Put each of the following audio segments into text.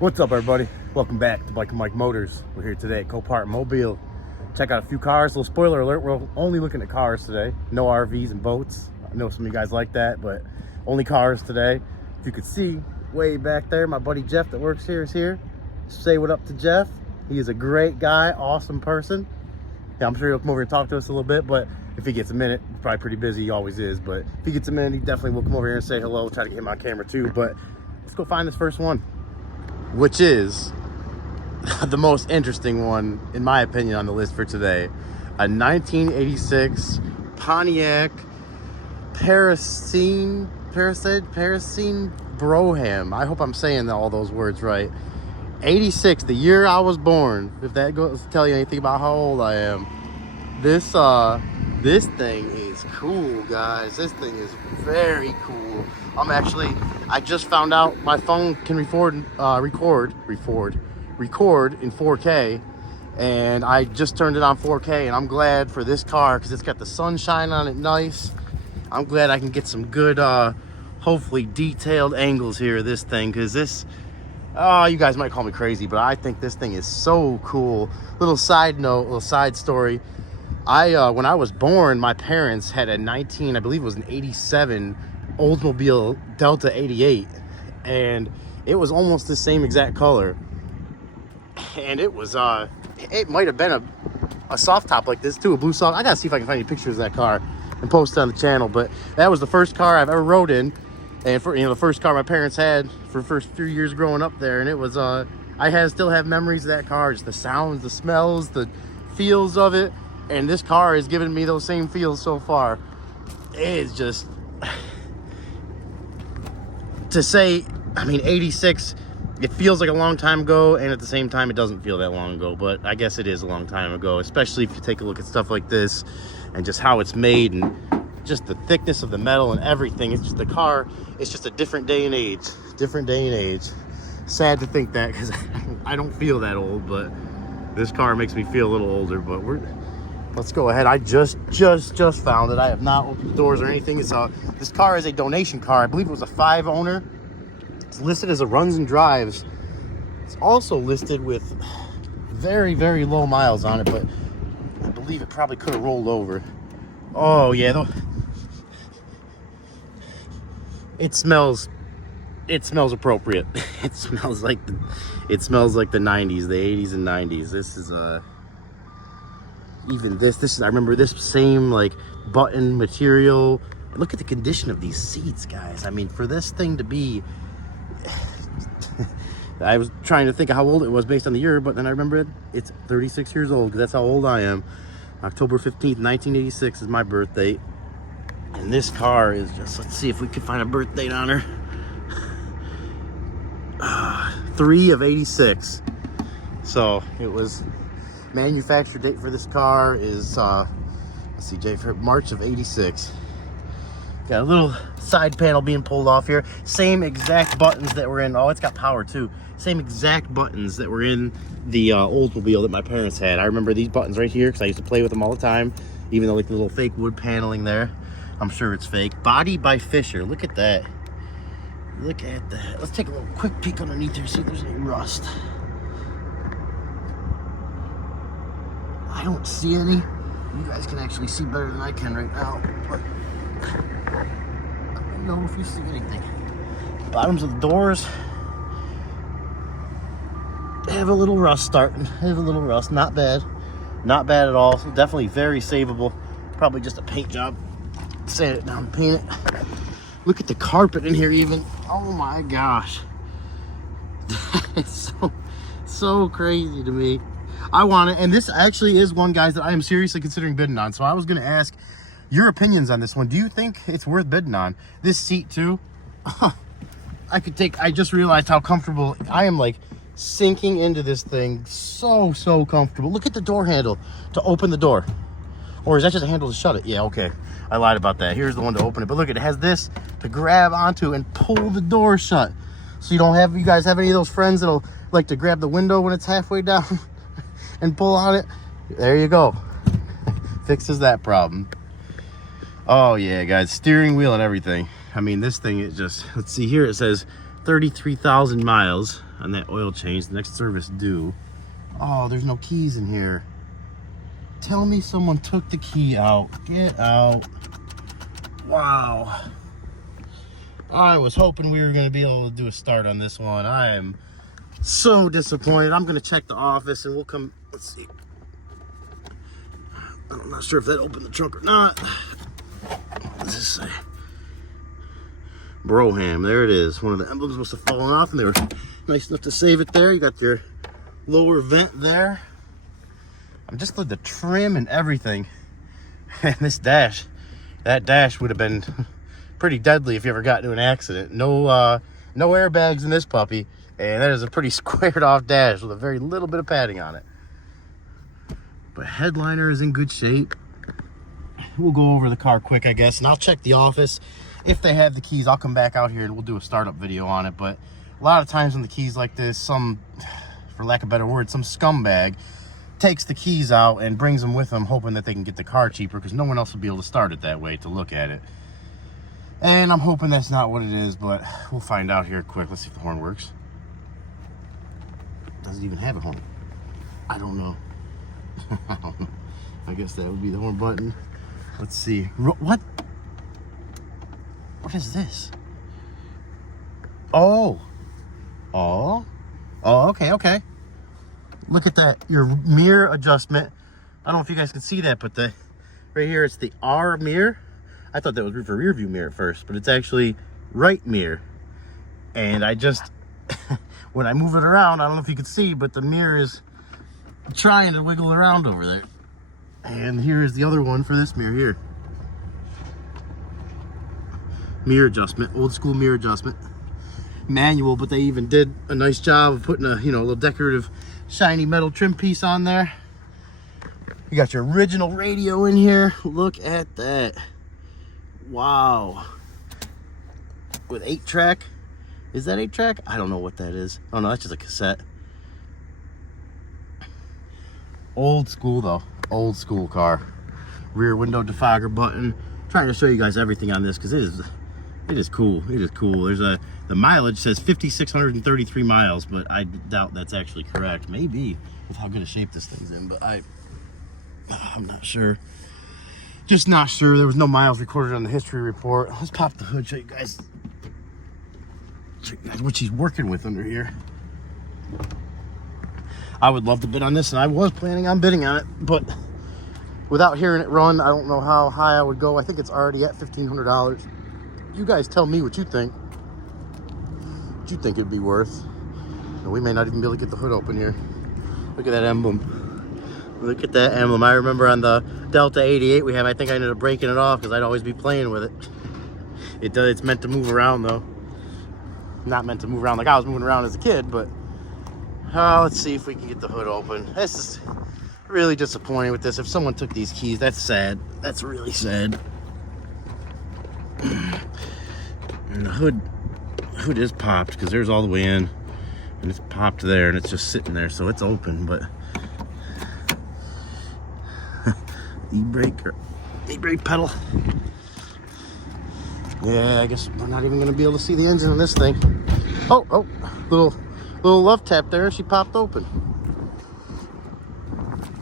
What's up, everybody? Welcome back to Bike and Mike Motors. We're here today at Copart Mobile. Check out a few cars. Little spoiler alert, we're only looking at cars today. No RVs and boats. I know some of you guys like that, but only cars today. If you could see way back there, my buddy Jeff that works here is here. Say what up to Jeff. He is a great guy, awesome person. Yeah, I'm sure he'll come over and talk to us a little bit, but if he gets a minute, he's probably pretty busy, he always is, but if he gets a minute, he definitely will come over here and say hello, try to get him on camera too. But let's go find this first one, which is the most interesting one, in my opinion, on the list for today. A 1986 Pontiac Parisienne Brougham. I hope I'm saying all those words right. 86, the year I was born, if that goes to tell you anything about how old I am. This thing is cool, guys. This thing is very cool. I just found out my phone can record in 4K, and I just turned it on 4K, and I'm glad for this car because it's got the sunshine on it nice. I'm glad I can get some good, hopefully detailed angles here of this thing, because this, you guys might call me crazy, but I think this thing is so cool. Little side note, little side story. When I was born, my parents had a I believe it was an 87 Oldsmobile Delta 88, and it was almost the same exact color. And it was, it might have been a soft top like this too, a blue soft. I gotta see if I can find any pictures of that car and post it on the channel. But that was the first car I've ever rode in, and for the first car my parents had for the first few years growing up there. And it was, still have memories of that car, just the sounds, the smells, the feels of it. And this car has given me those same feels so far. It's just, to say, 86, it feels like a long time ago, and at the same time it doesn't feel that long ago, but I guess it is a long time ago, especially if you take a look at stuff like this and just how it's made and just the thickness of the metal and everything. It's just, the car, it's just a different day and age. Sad to think that, because I don't feel that old, but this car makes me feel a little older. But let's go ahead. I just found it. I have not opened the doors or anything. This car is a donation car. I believe it was a 5 owner. It's listed as a runs and drives. It's also listed with very, very low miles on it, but I believe it probably could have rolled over. Oh yeah, though. It smells appropriate. It smells like the 90s, the 80s and 90s. This is even this is, I remember this same like button material. Look at the condition of these seats, guys. For this thing to be, I was trying to think of how old it was based on the year, but then I remembered it's 36 years old, because that's how old I am. October 15th, 1986 is my birth date. And this car is just, let's see if we can find a birth date on her. 3 of 86. So it was, manufacturer date for this car is, let's see, for March of 86. Got a little side panel being pulled off here. Same exact buttons that were in, it's got power too. Same exact buttons that were in the Oldsmobile that my parents had. I remember these buttons right here because I used to play with them all the time, even though like the little fake wood paneling there, I'm sure it's fake. Body by Fisher, look at that. Look at that. Let's take a little quick peek underneath here, see if there's any rust. I don't see any. You guys can actually see better than I can right now, but let me know if you see anything. Bottoms of the doors have a little rust starting. Not bad at all. Definitely very savable. Probably just a paint job. Sand it down, paint it. Look at the carpet in here even. Oh my gosh. It's so crazy to me. I want it, and this actually is one, guys, that I am seriously considering bidding on. So I was going to ask your opinions on this one. Do you think it's worth bidding on? This seat too. I just realized how comfortable I am, like sinking into this thing. So comfortable. Look at the door handle to open the door. Or is that just a handle to shut it? Yeah, okay. I lied about that. Here's the one to open it. But look, it has this to grab onto and pull the door shut. So you guys have any of those friends that'll like to grab the window when it's halfway down and pull on it? There you go. Fixes that problem. Oh yeah, guys, steering wheel and everything. This thing is just, let's see here, it says 33,000 miles on that oil change. The next service due. Oh, there's no keys in here. Tell me someone took the key out. Get out. Wow. I was hoping we were going to be able to do a start on this one. I am so disappointed. I'm going to check the office and we'll come. Let's see. I'm not sure if that opened the trunk or not. What does this say? Broham. There it is. One of the emblems must have fallen off and they were nice enough to save it there. You got your lower vent there. I'm just the trim and everything. And this dash, that dash would have been pretty deadly if you ever got into an accident. No airbags in this puppy, and that is a pretty squared off dash with a very little bit of padding on it. But headliner is in good shape. We'll go over the car quick, I guess, and I'll check the office. If they have the keys, I'll come back out here and we'll do a startup video on it. But a lot of times when the keys like this, some, for lack of a better word, some scumbag takes the keys out and brings them with them, hoping that they can get the car cheaper because no one else will be able to start it that way to look at it. And I'm hoping that's not what it is, but we'll find out here quick. Let's see if the horn works. Does it even have a horn? I don't know. I don't know. I guess that would be the horn button. Let's see. What? What is this? Oh. Oh. Oh, okay. Look at that. Your mirror adjustment. I don't know if you guys can see that, but right here, it's the R mirror. I thought that was for rear view mirror at first, but it's actually right mirror. And I just, when I move it around, I don't know if you can see, but the mirror is trying to wiggle around over there. And here is the other one for this mirror here. Mirror adjustment, old school mirror adjustment. Manual, but they even did a nice job of putting a, little decorative shiny metal trim piece on there. You got your original radio in here. Look at that. Wow. With 8-track. Is that 8-track? I don't know what that is. Oh no, that's just a cassette. Old school though. Old school car. Rear window defogger button. I'm trying to show you guys everything on this because it is cool. It is cool. The mileage says 5,633 miles, but I doubt that's actually correct. Maybe with how good a shape this thing's in, but I'm not sure. Just not sure. There was no miles recorded on the history report. Let's pop the hood, show you guys what she's working with under here. I would love to bid on this, and I was planning on bidding on it, but without hearing it run, I don't know how high I would go. I think it's already at $1,500. You guys tell me what you think. What you think it'd be worth. And we may not even be able to get the hood open here. Look at that emblem. Look at that emblem. I remember on the Delta 88 we have, I think I ended up breaking it off because I'd always be playing with it. It's meant to move around though. Not meant to move around like I was moving around as a kid, but let's see if we can get the hood open. This is really disappointing with this. If someone took these keys, that's sad. That's really sad. And the hood is popped because there's all the way in, and it's popped there, and it's just sitting there, so it's open. But e-brake pedal. Yeah, I guess we're not even going to be able to see the engine on this thing. Oh, little love tap there. She popped open.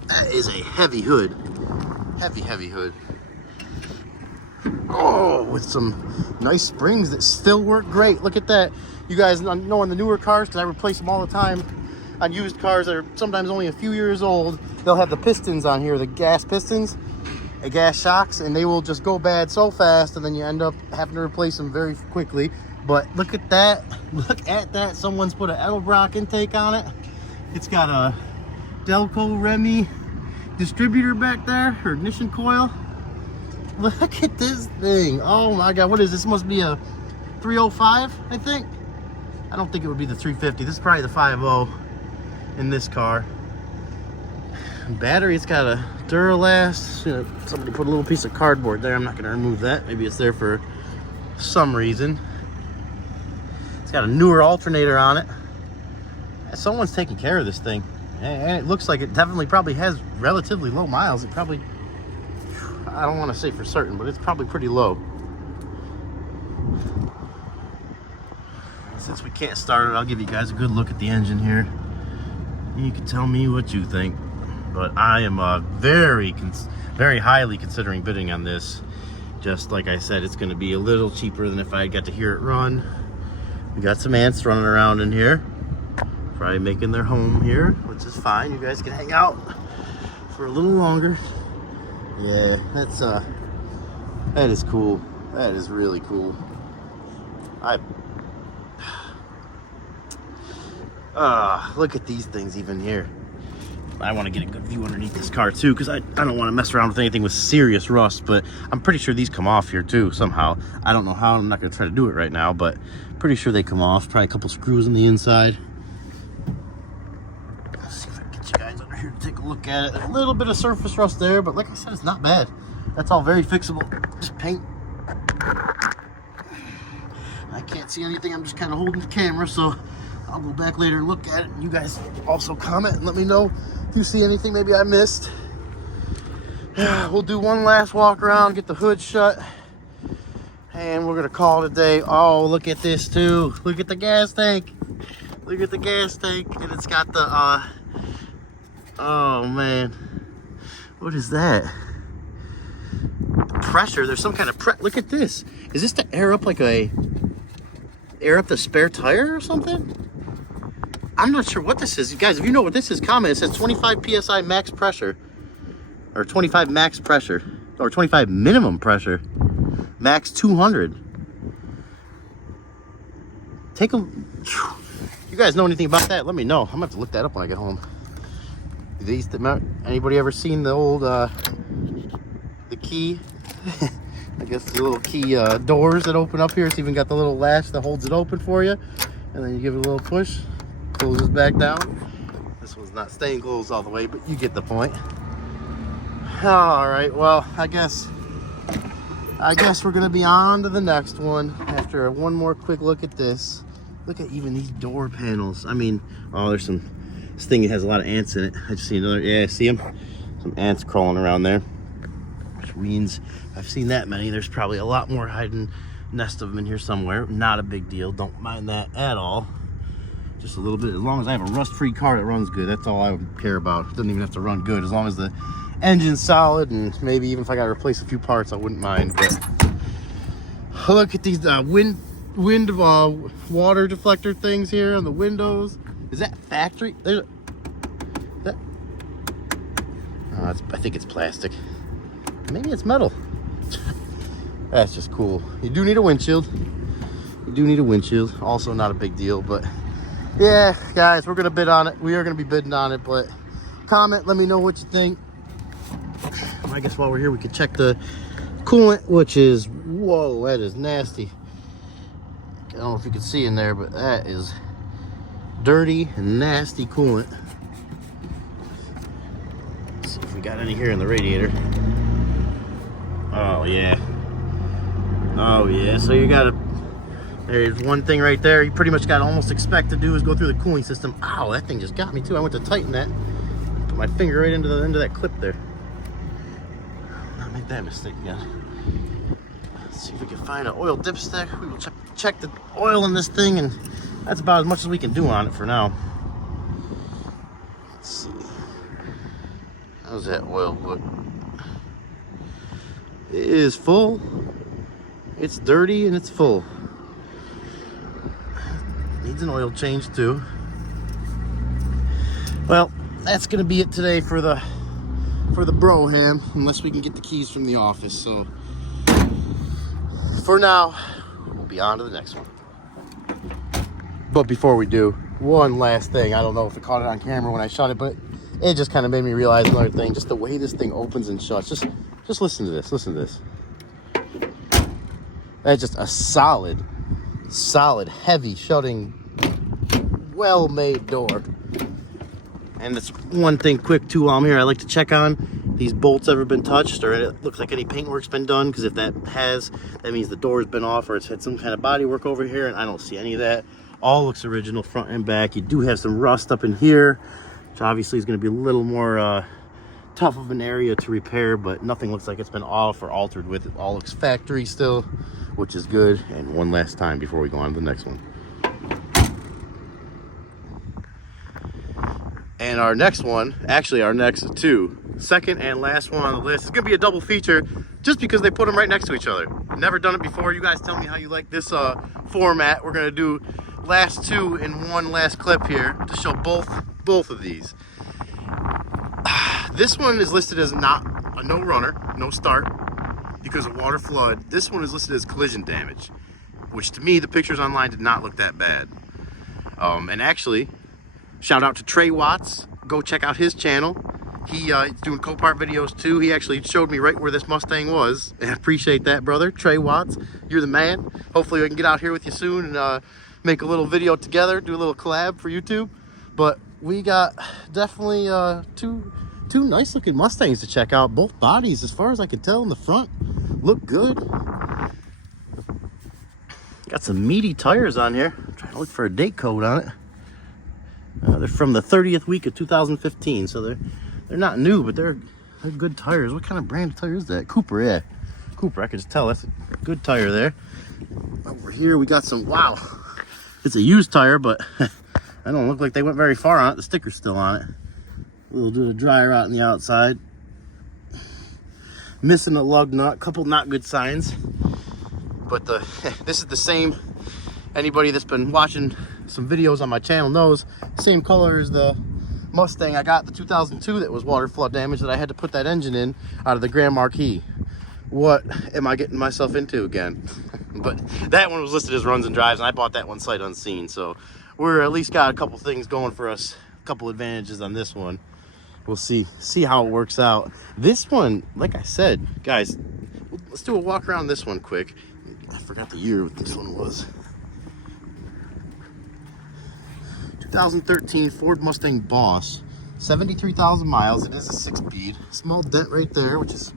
That is a heavy hood. Heavy hood. Oh, with some nice springs that still work great. Look at that. You guys know on the newer cars, because I replace them all the time on used cars that are sometimes only a few years old, they'll have the pistons on here, the gas pistons, the gas shocks, and they will just go bad so fast, and then you end up having to replace them very quickly. But look at that. Look at that. Someone's put an Edelbrock intake on it. It's got a Delco Remy distributor back there, or ignition coil. Look at this thing. Oh my God, what is this? Must be a 305, I think. I don't think it would be the 350. This is probably the 5.0 in this car. Battery, it's got a Duralast. Somebody put a little piece of cardboard there. I'm not going to remove that. Maybe it's there for some reason. It's got a newer alternator on it. Someone's taking care of this thing. And it looks like it definitely probably has relatively low miles. It probably, I don't want to say for certain, but it's probably pretty low. since we can't start it, I'll give you guys a good look at the engine here. You can tell me what you think. But I am very highly considering bidding on this. Just like I said, it's going to be a little cheaper than if I got to hear it run. We got some ants running around in here, probably making their home here, which is fine. You guys can hang out for a little longer. Yeah, that is cool. That is really cool. Look at these things even here. I want to get a good view underneath this car too, because I don't want to mess around with anything with serious rust, but I'm pretty sure these come off here too somehow. I don't know how. I'm not going to try to do it right now, but pretty sure they come off. Probably a couple screws on the inside. Let's see if I can get you guys under here to take a look at it. There's a little bit of surface rust there, but like I said, it's not bad. That's all very fixable. Just paint. I can't see anything. I'm just kind of holding the camera, so I'll go back later and look at it. You guys also comment and let me know if you see anything maybe I missed. We'll do one last walk around, get the hood shut, and we're gonna call it a day. Oh, look at this too. Look at the gas tank. Look at the gas tank, and it's got the oh man, what is that? Pressure. There's some kind of look at this. Is this to air up air up the spare tire or something? I'm not sure what this is. You guys, if you know what this is, comment. It says 25 psi max pressure, or 25 max pressure, or 25 minimum pressure, max 200. Take a. You guys know anything about that? Let me know. I'm gonna have to look that up when I get home. Anybody ever seen the old the key? I guess the little key doors that open up here. It's even got the little latch that holds it open for you, and then you give it a little push, closes back down. This one's not staying closed all the way, but you get the point. All right, well, I guess we're gonna be on to the next one after one more quick look at this. Look at even these door panels. I mean, oh, there's this thing that has a lot of ants in it. I just see another, yeah, see them? Some ants crawling around there. Which means I've seen that many. There's probably a lot more hiding nest of them in here somewhere. Not a big deal. Don't mind that at all. Just a little bit. As long as I have a rust-free car that runs good, that's all I would care about. It doesn't even have to run good. As long as the engine's solid, and maybe even if I got to replace a few parts, I wouldn't mind. But look at these wind water deflector things here on the windows. Is that factory? I think it's plastic. Maybe it's metal. That's just cool. You do need a windshield. You do need a windshield. Also not a big deal, but yeah, guys, we're gonna bid on it. We are gonna be bidding on it, but comment, let me know what you think. I guess while we're here, we could check the coolant, which is, whoa, that is nasty. I don't know if you can see in there, but that is dirty and nasty coolant. Let's see if we got any here in the radiator. Oh yeah. Oh yeah, so you gotta, there's one thing right there you pretty much gotta almost expect to do is go through the cooling system. Ow, that thing just got me too. I went to tighten that, put my finger right into the end of that clip there. Not make that mistake again. Let's see if we can find an oil dipstick. We will check the oil in this thing, and that's about as much as we can do on it for now. Let's see. How's that oil look? It is full. It's dirty and it's full. Needs an oil change too. Well, that's gonna be it today for the Broham, unless we can get the keys from the office. So for now, we'll be on to the next one. But before we do, one last thing. I don't know if I caught it on camera when I shot it, but it just kind of made me realize another thing. Just the way this thing opens and shuts. Just listen to this. Listen to this. That's just a solid, heavy shutting, well-made door. And that's one thing quick too while I'm here. I like to check on these bolts ever been touched, or it looks like any paint work's been done, because if that has, that means the door's been off or it's had some kind of body work over here, and I don't see any of that. All looks original front and back. You do have some rust up in here, which obviously is going to be a little more tough of an area to repair, but nothing looks like it's been off or altered with. It all looks factory still, which is good. And one last time before we go on to the next one. And our next one, actually our next two, second and last one on the list, is gonna be a double feature just because they put them right next to each other. Never done it before. You guys tell me how you like this format. We're gonna do last two in one last clip here to show both of these. This one is listed as not a no runner, no start because of water flood. This one is listed as collision damage, which to me, the pictures online did not look that bad. And actually, shout out to Trey Watts. Go check out his channel. He's doing Copart videos too. He actually showed me right where this Mustang was. And I appreciate that, brother. Trey Watts, you're the man. Hopefully I can get out here with you soon and make a little video together, do a little collab for YouTube. But we got definitely two nice looking Mustangs to check out. Both bodies, as far as I can tell in the front, look good. Got some meaty tires on here. I'm trying to look for a date code on it. They're from the 30th week of 2015, so they're not new, but they're good tires. What kind of brand of tire is that? Cooper, yeah. Cooper, I can just tell that's a good tire there. Over here we got some, wow. It's a used tire, but I don't look like they went very far on it. The sticker's still on it. A little bit of dry rot on the outside. Missing a lug nut, couple not good signs. But this is the same, anybody that's been watching some videos on my channel knows, same color as the Mustang I got, the 2002 that was water flood damage that I had to put that engine in out of the Grand Marquis. What am I getting myself into again? But that one was listed as runs and drives, and I bought that one sight unseen. So we're at least got a couple things going for us, a couple advantages on this one. We'll see how it works out. This one, like I said, guys, let's do a walk around this one quick. I forgot the year what this one was. 2013 Ford Mustang Boss, 73,000 miles. It is a 6-speed. Small dent right there, which is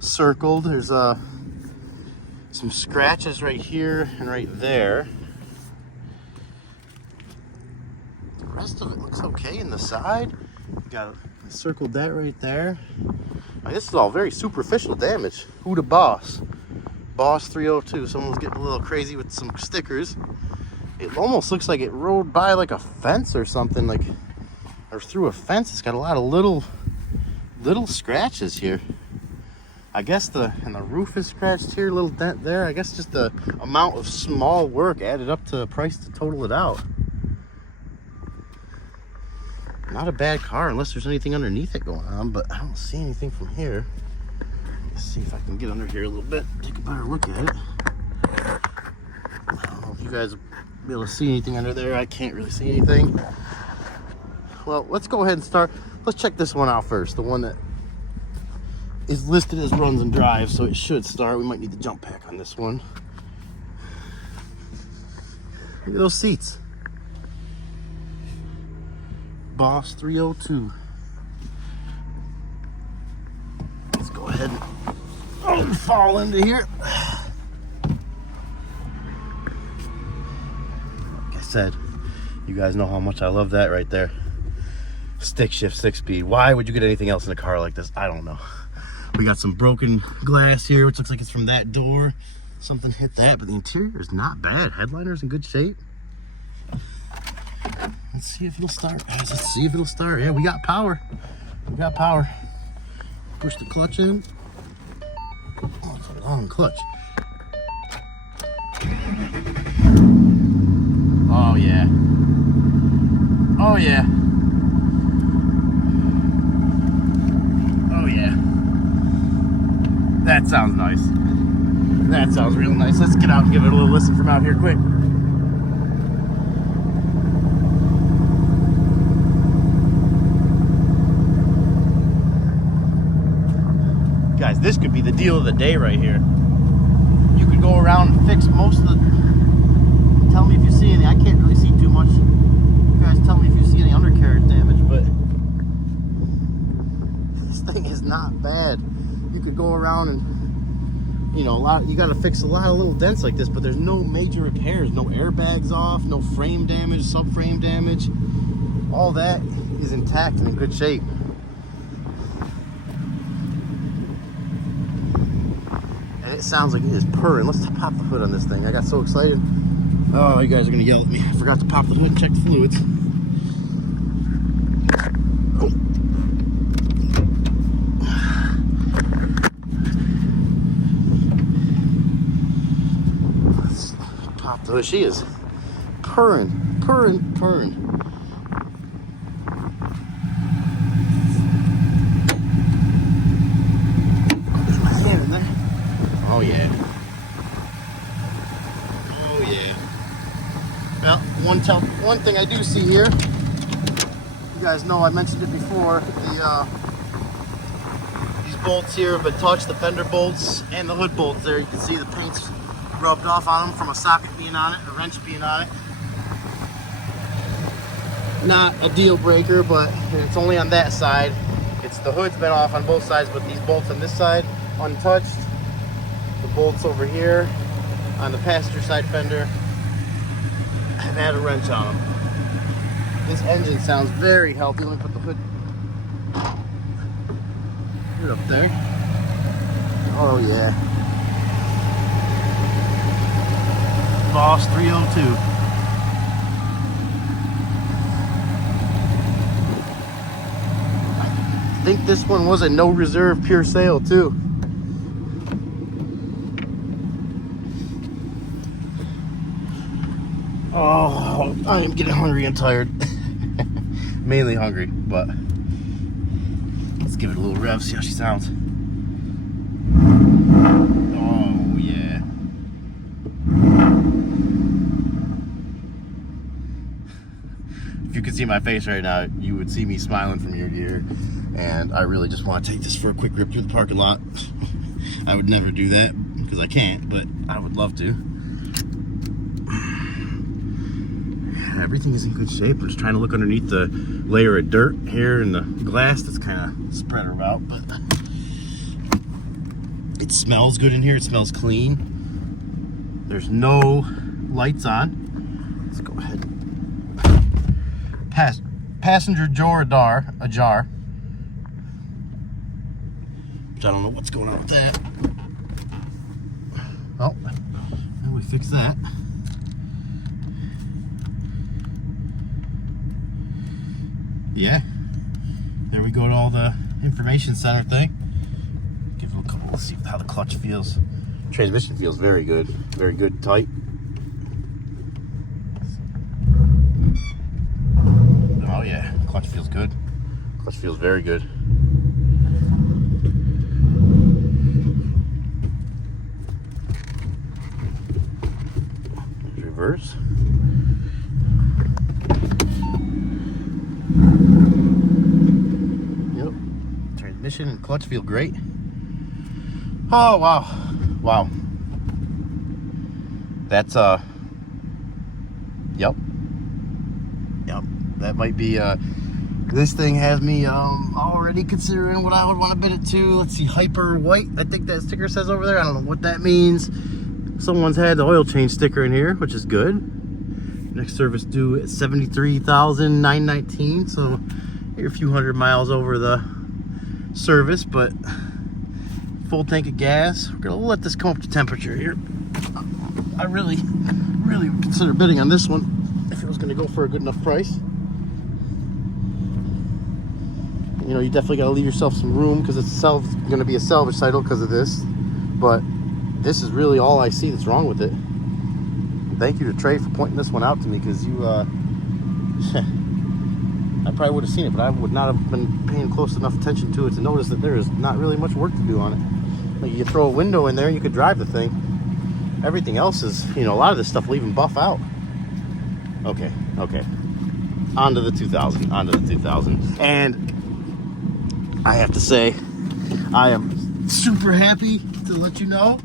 circled. There's some scratches right here and right there. The rest of it looks okay in the side. Got circled that right there. Now, this is all very superficial damage. Who the boss? Boss 302. Someone was getting a little crazy with some stickers. It almost looks like it rode by like a fence or something, like, or through a fence. It's got a lot of little scratches here. I guess and the roof is scratched here, little dent there. I guess just the amount of small work added up to a price to total it out. Not a bad car unless there's anything underneath it going on, but I don't see anything from here. Let's see if I can get under here a little bit, take a better look at it. I don't know if you guys will be able to see anything under there. I can't really see anything. Well, let's go ahead and start. Let's check this one out first, the one that is listed as runs and drives, so it should start. We might need the jump pack on this one. Look at those seats. Boss 302. Let's go ahead and fall into here. Like I said, you guys know how much I love that right there. Stick shift 6-speed. Why would you get anything else in a car like this? I don't know. We got some broken glass here, which looks like it's from that door. Something hit that, but the interior is not bad. Headliner's in good shape. Let's see if it'll start, guys. Let's see if it'll start. Yeah, we got power. We got power. Push the clutch in. Oh, it's a long clutch. Oh, yeah. Oh, yeah. Oh, yeah. That sounds nice. That sounds real nice. Let's get out and give it a little listen from out here quick. Guys, this could be the deal of the day right here. You could go around and fix most of the... Tell me if you see anything. I can't really see too much. You guys tell me if you see any undercarriage damage, but this thing is not bad. You could go around and, you know, you got to fix a lot of little dents like this, but there's no major repairs. No airbags off, no frame damage, subframe damage. All that is intact and in good shape. It sounds like it is purring. Let's pop the hood on this thing. I got so excited. Oh, you guys are gonna yell at me. I forgot to pop the hood and check the fluids. the hood. She is purring, purring, purring. Oh yeah. Oh yeah. Well, one thing I do see here, you guys know I mentioned it before, these bolts here have been touched, the fender bolts and the hood bolts there. You can see the paint's rubbed off on them from a socket being on it, a wrench being on it. Not a deal breaker, but it's only on that side. It's the hood's been off on both sides, but these bolts on this side untouched. The bolts over here on the passenger side fender have had a wrench on them. This engine sounds very healthy. Let me put the hood up there. Oh yeah. Boss 302. I think this one was a no reserve pure sale too. Oh, I am getting hungry and tired. Mainly hungry, but let's give it a little rev, see how she sounds. Oh, yeah. If you could see my face right now, you would see me smiling from ear to ear. And I really just want to take this for a quick rip through the parking lot. I would never do that because I can't, but I would love to. Everything is in good shape. I'm just trying to look underneath the layer of dirt here and the glass that's kind of spread about, but it smells good in here. It smells clean. There's no lights on. Let's go ahead. Passenger door ajar. Which I don't know what's going on with that. Oh, now we fix that. Yeah, there we go to all the information center thing. Give it a couple, let's see how the clutch feels. Transmission feels very good, tight. Oh yeah, clutch feels good. Clutch feels very good. Reverse. Transmission and clutch feel great. Oh wow. That's yep, that might be this thing has me already considering what I would want to bid it to. Let's see, hyper white, I think that sticker says over there. I don't know what that means. Someone's had the oil change sticker in here, which is good. Next service due at 73,919, so you're a few hundred miles over the service, but full tank of gas. We're gonna let this come up to temperature here. I really would consider bidding on this one if it was gonna go for a good enough price. You know, you definitely gotta leave yourself some room because it's gonna be a salvage title because of this, but this is really all I see that's wrong with it. And thank you to Trey for pointing this one out to me, because you I probably would have seen it, but I would not have been paying close enough attention to it to notice that there is not really much work to do on it. Like, you throw a window in there and you could drive the thing. Everything else is, you know, a lot of this stuff will even buff out. Okay. Onto the 2000. And I have to say, I am super happy to let you know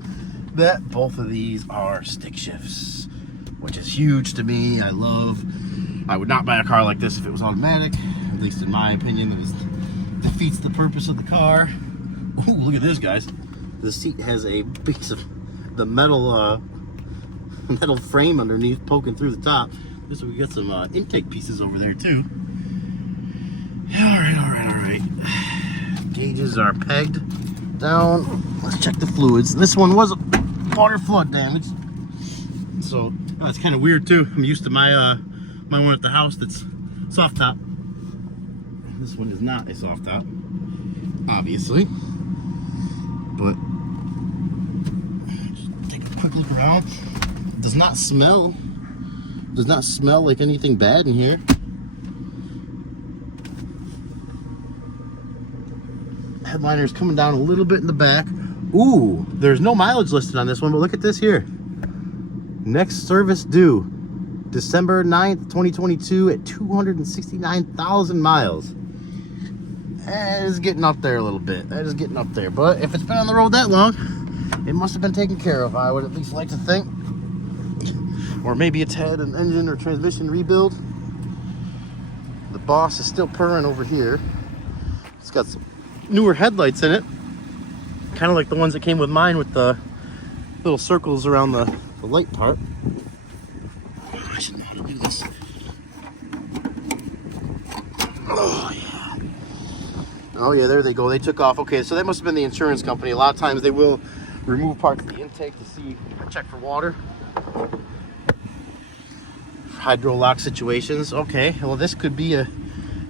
that both of these are stick shifts, which is huge to me. I would not buy a car like this if it was automatic, at least in my opinion. It defeats the purpose of the car. Oh, look at this, guys. The seat has a piece of the metal frame underneath poking through the top. This we got some intake pieces over there too. All right. Gauges are pegged down. Let's check the fluids. This one was water flood damage, so it's kind of weird too. I'm used to my one at the house that's soft top. This one is not a soft top, obviously, but just take a quick look around. Does not smell. Does not smell like anything bad in here. Headliner's coming down a little bit in the back. Ooh, there's no mileage listed on this one, but look at this here. Next service due December 9th, 2022 at 269,000 miles. That is getting up there a little bit. That is getting up there. But if it's been on the road that long, it must have been taken care of, I would at least like to think. Or maybe it's had an engine or transmission rebuild. The Boss is still purring over here. It's got some newer headlights in it. Kind of like the ones that came with mine with the little circles around the light part. Oh, I should know how to do this. Oh, yeah. Oh, yeah, there they go. They took off. Okay, so that must have been the insurance company. A lot of times they will remove parts of the intake to see, check for water. Hydro lock situations. Okay, well, this could be a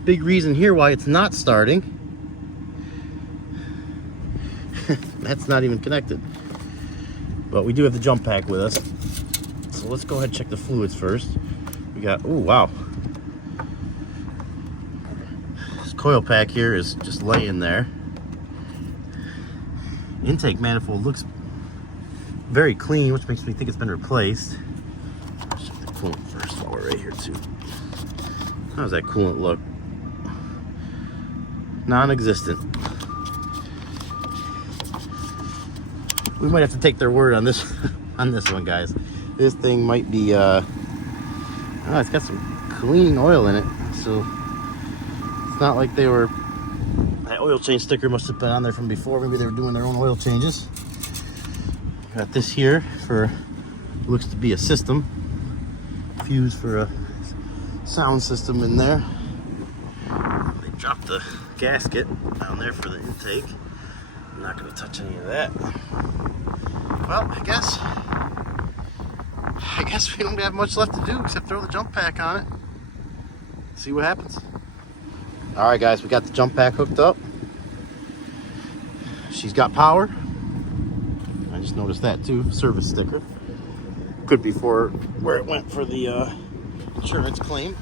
big reason here why it's not starting. That's not even connected. But we do have the jump pack with us. So let's go ahead and check the fluids first. We got, oh, wow. This coil pack here is just laying there. Intake manifold looks very clean, which makes me think it's been replaced. Let's check the coolant first while we're right here too. How does that coolant look? Non-existent. We might have to take their word on this on this one, guys. This thing might be oh, it's got some clean oil in it, so it's not like they were, that oil change sticker must have been on there from before. Maybe they were doing their own oil changes. Got this here for, looks to be a system, fuse for a sound system in there. They dropped the gasket down there for the intake. I'm not going to touch any of that. Well, I guess we don't have much left to do except throw the jump pack on it. See what happens. All right, guys, we got the jump pack hooked up. She's got power. I just noticed that too. Service sticker. Could be for where it went for the insurance claim.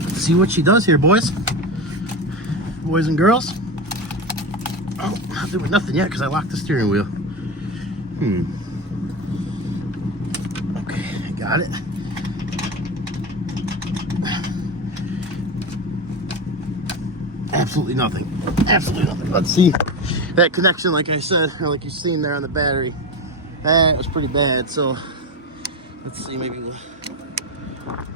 Let's see what she does here, boys. Boys and girls. Oh, not doing nothing yet because I locked the steering wheel. Okay, I got it. Absolutely nothing. Absolutely nothing. Let's see. That connection, like I said, or like you've seen there on the battery, that was pretty bad. So let's see, maybe we'll...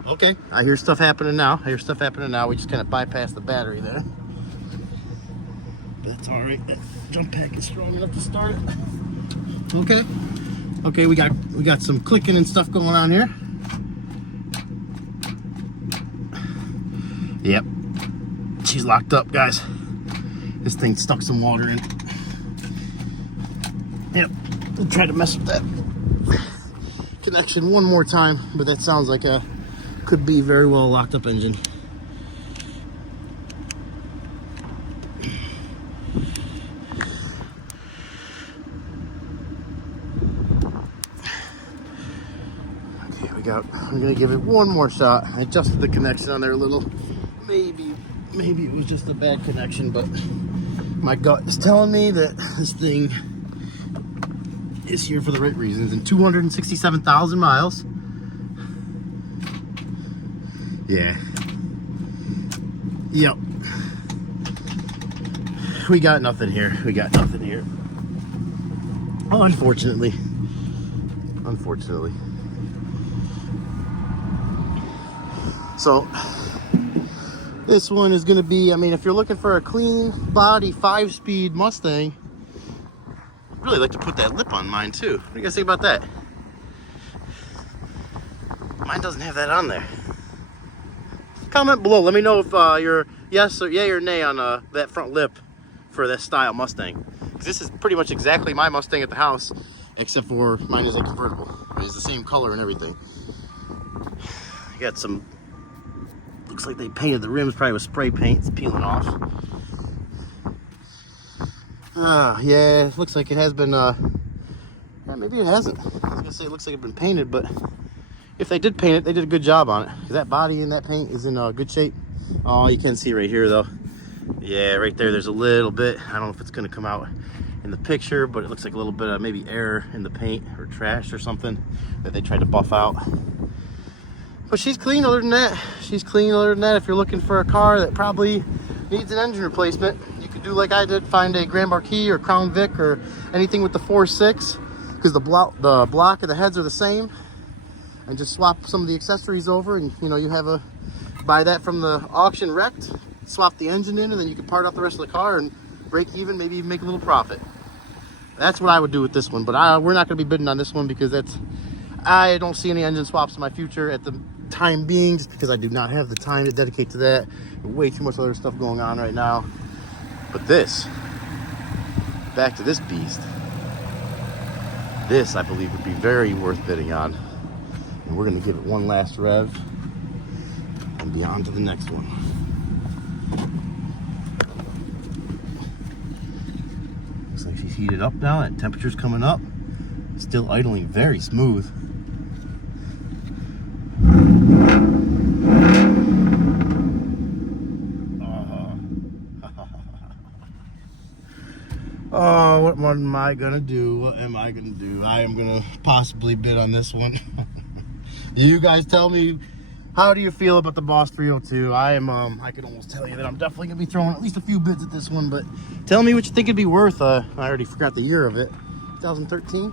Okay, I hear stuff happening now. We just kind of bypassed the battery there. But that's all right. That jump pack is strong enough to start it. Okay. Okay, we got some clicking and stuff going on here. Yep. She's locked up, guys. This thing stuck some water in. Yep. We'll try to mess with that connection one more time, but that sounds like a could be very well a locked up engine. Okay, I'm gonna give it one more shot. I adjusted the connection on there a little. Maybe it was just a bad connection, but my gut is telling me that this thing is here for the right reasons. And 267,000 miles. Yeah. Yep. We got nothing here. Oh, unfortunately. So this one is going to be, I mean, if you're looking for a clean body 5-speed Mustang, I'd really like to put that lip on mine too. What do you guys think about that? Mine doesn't have that on there. Comment below. Let me know if you're yes or yay or nay on that front lip for this style Mustang. Because this is pretty much exactly my Mustang at the house, except for mine is a convertible. It's the same color and everything. I got some, looks like they painted the rims probably with spray paint. It's peeling off. Yeah, it looks like it has been maybe it hasn't. I was gonna say it looks like it's been painted, but if they did paint it, they did a good job on it. Because that body and that paint is in good shape. Oh, you can see right here though. Yeah, right there, there's a little bit. I don't know if it's gonna come out in the picture, but it looks like a little bit of maybe air in the paint or trash or something that they tried to buff out. But she's clean other than that. She's clean other than that. If you're looking for a car that probably needs an engine replacement, you could do like I did, find a Grand Marquis or Crown Vic or anything with the 4.6, because the block and the heads are the same, and just swap some of the accessories over, and you know, you have a buy that from the auction wrecked, swap the engine in, and then you can part out the rest of the car and break even, maybe even make a little profit. That's what I would do with this one, but we're not going to be bidding on this one because I don't see any engine swaps in my future at the time being, just because I do not have the time to dedicate to that. Way too much other stuff going on right now. But back to this beast, this I believe would be very worth bidding on, and we're going to give it one last rev and be on to the next one. Looks like she's heated up now, and temperature's coming up. Still idling very smooth. Oh, what am I gonna do? What am I gonna do? I am gonna possibly bid on this one. You guys tell me, how do you feel about the Boss 302? I can almost tell you that I'm definitely gonna be throwing at least a few bids at this one, but tell me what you think it'd be worth. I already forgot the year of it. 2013?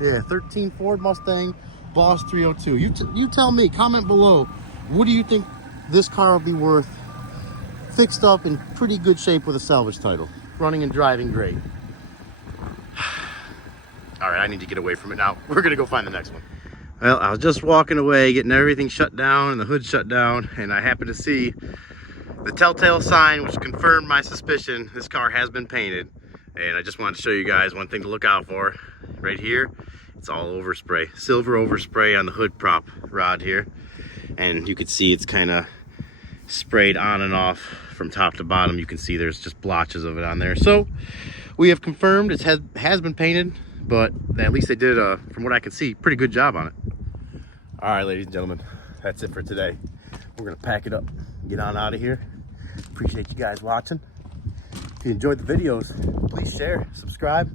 Yeah, 13 Ford Mustang Boss 302. You tell me, comment below, what do you think this car will be worth, fixed up in pretty good shape with a salvage title, running and driving great? All right, I need to get away from it now. We're gonna go find the next one. Well, I was just walking away, getting everything shut down and the hood shut down, and I happened to see the telltale sign, which confirmed my suspicion. This car has been painted, and I just wanted to show you guys one thing to look out for. Right here, it's all overspray, silver overspray on the hood prop rod here, and you can see it's kind of sprayed on and off from top to bottom. You can see there's just blotches of it on there. So we have confirmed it has been painted, but at least they did, from what I can see, pretty good job on it. All right, ladies and gentlemen, that's it for today. We're gonna pack it up, get on out of here. Appreciate you guys watching. If you enjoyed the videos, please share, subscribe.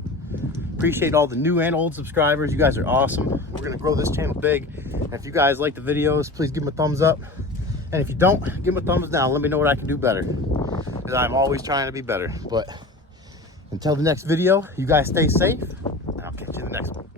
Appreciate all the new and old subscribers. You guys are awesome. We're gonna grow this channel big. And if you guys like the videos, please give them a thumbs up. And if you don't, give them a thumbs down. Let me know what I can do better, because I'm always trying to be better. But until the next video, you guys stay safe, and I'll catch you in the next one.